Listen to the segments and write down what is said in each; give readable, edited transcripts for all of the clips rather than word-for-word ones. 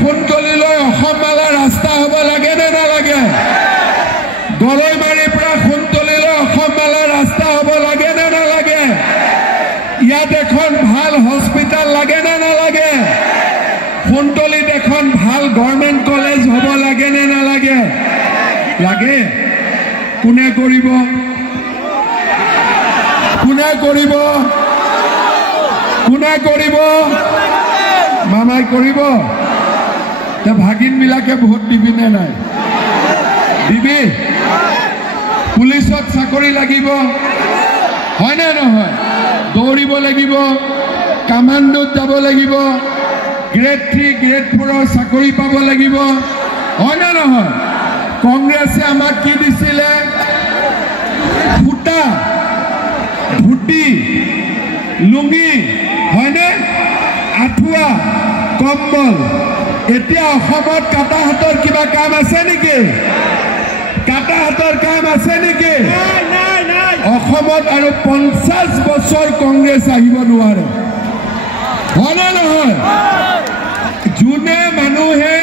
সোণতলীলৈ অসম মালা ৰাস্তা হ'ব লাগে নে নালাগে? গৰৈমাৰীৰ পৰা সোণতলীলৈ অসম মালা ৰাস্তা হ'ব লাগে নে নালাগে? ইয়াত এখন ভাল হস্পিটাল লাগে নে নালাগে? সোণতলীত এখন ভাল গভৰ্ণমেণ্ট কলেজ হ'ব লাগে নে নালাগে? লাগে। কোনে কৰিব? কোনে কৰিব? কোনে কৰিব? মামাই কৰিব। ভাগিনবিলাকে ভোট দিবি নে নাই? দিবি? পুলিচত চাকৰি লাগিব, হয়নে নহয়? দৌৰিব লাগিব, কামাণ্ডোত যাব লাগিব, গ্ৰেড 3 গ্ৰেড 4 চাকৰি পাব লাগিব, হয়নে নহয়? কংগ্ৰেছে আমাক কি দিছিলে? সূতা, ধুতি, লুঙি, হয়নে? আঁঠুৱা, কম্বল। এতিয়া অসমত কাটা হাতৰ কিবা কাম আছে নেকি? কাটা হাতৰ কাম আছে নেকি? অসমত আৰু 50 বছৰ কংগ্ৰেছ আহিব নোৱাৰে, হয়নে নহয়? যোনে মানুহে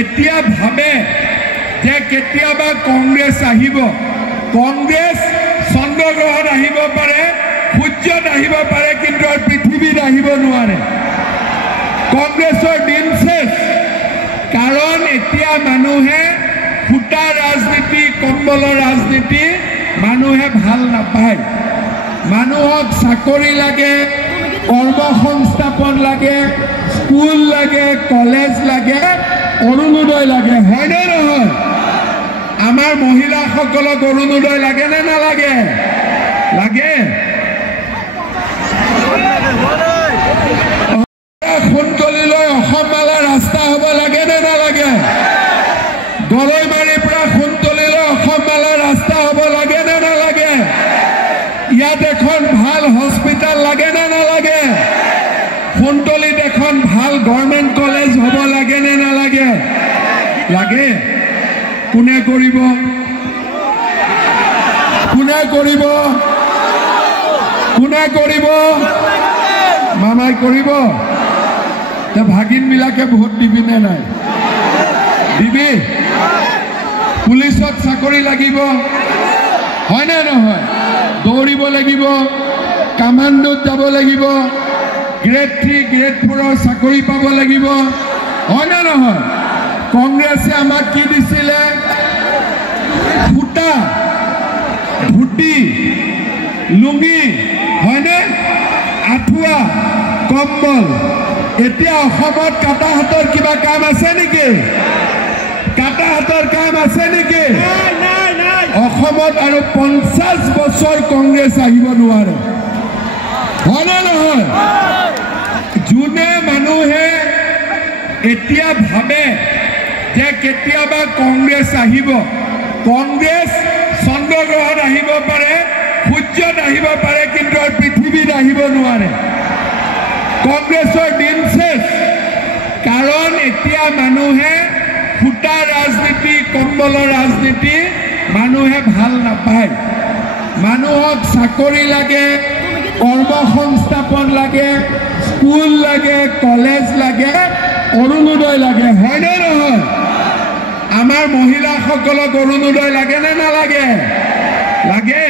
এতিয়া ভাবে যে কেতিয়াবা কংগ্ৰেছ আহিব, কংগ্ৰেছ চন্দ্ৰগ্ৰহত আহিব পাৰে, সূৰ্যত আহিব পাৰে, কিন্তু পৃথিৱীত আহিব নোৱাৰে। কংগ্ৰেছৰ দিন শেষ। কাৰণ এতিয়া মানুহে সূতা ৰাজনীতি, কম্বলৰ ৰাজনীতি মানুহে ভাল নাপায়। মানুহক চাকৰি লাগে, কৰ্মসংস্থাপন লাগে, স্কুল লাগে, কলেজ লাগে, অৰুণোদয় লাগে, হয়নে নহয়? আমাৰ মহিলাসকলক অৰুণোদয় লাগে নে নালাগে? লাগে। সোণতলীলৈ অসম মালা ৰাস্তা হ'ব লাগে নে নালাগে? গৰৈমাৰীৰ পৰা সোণতলীলৈ অসম মালা ৰাস্তা হ'ব লাগে নে নালাগে? ইয়াত এখন ভাল হস্পিটাল লাগে নে নালাগে? সোণতলীত এখন ভাল গভৰ্ণমেণ্ট কলেজ হ'ব লাগে নে নালাগে? লাগে। কোনে কৰিব? কোনে কৰিব? কোনে কৰিব? মামাই কৰিব। ভাগিনবিলাকে ভোট দিবি নে নাই? দিবি? পুলিচত চাকৰি লাগিব, হয়নে নহয়? দৌৰিব লাগিব, কামাণ্ডোত যাব লাগিব, গ্ৰেড 3 গ্ৰেড 4 চাকৰি পাব লাগিব, হয়নে নহয়? কংগ্ৰেছে আমাক কি দিছিলে? সূতা, ধুতি, লুঙি, হয়নে? আঁঠুৱা, কম্বল। এতিয়া অসমত কাটা হাতৰ কিবা কাম আছে নেকি? কাটা হাতৰ কাম আছে নেকি? অসমত আৰু 50 বছৰ কংগ্ৰেছ আহিব নোৱাৰে, হয়নে নহয়? যোনে মানুহে এতিয়া ভাবে যে কেতিয়াবা কংগ্ৰেছ আহিব, কংগ্ৰেছ চন্দ্ৰগ্ৰহত আহিব পাৰে, সূৰ্যত আহিব পাৰে, কিন্তু পৃথিৱীত আহিব নোৱাৰে। কংগ্ৰেছৰ দিন শেষ। কাৰণ এতিয়া মানুহে সূতা ৰাজনীতি, কম্বলৰ ৰাজনীতি মানুহে ভাল নাপায়। মানুহক চাকৰি লাগে, কৰ্মসংস্থাপন লাগে, স্কুল লাগে, কলেজ লাগে, অৰুণোদয় লাগে, হয়নে নহয়? আমাৰ মহিলাসকলক অৰুণোদয় লাগে নে নালাগে? লাগে।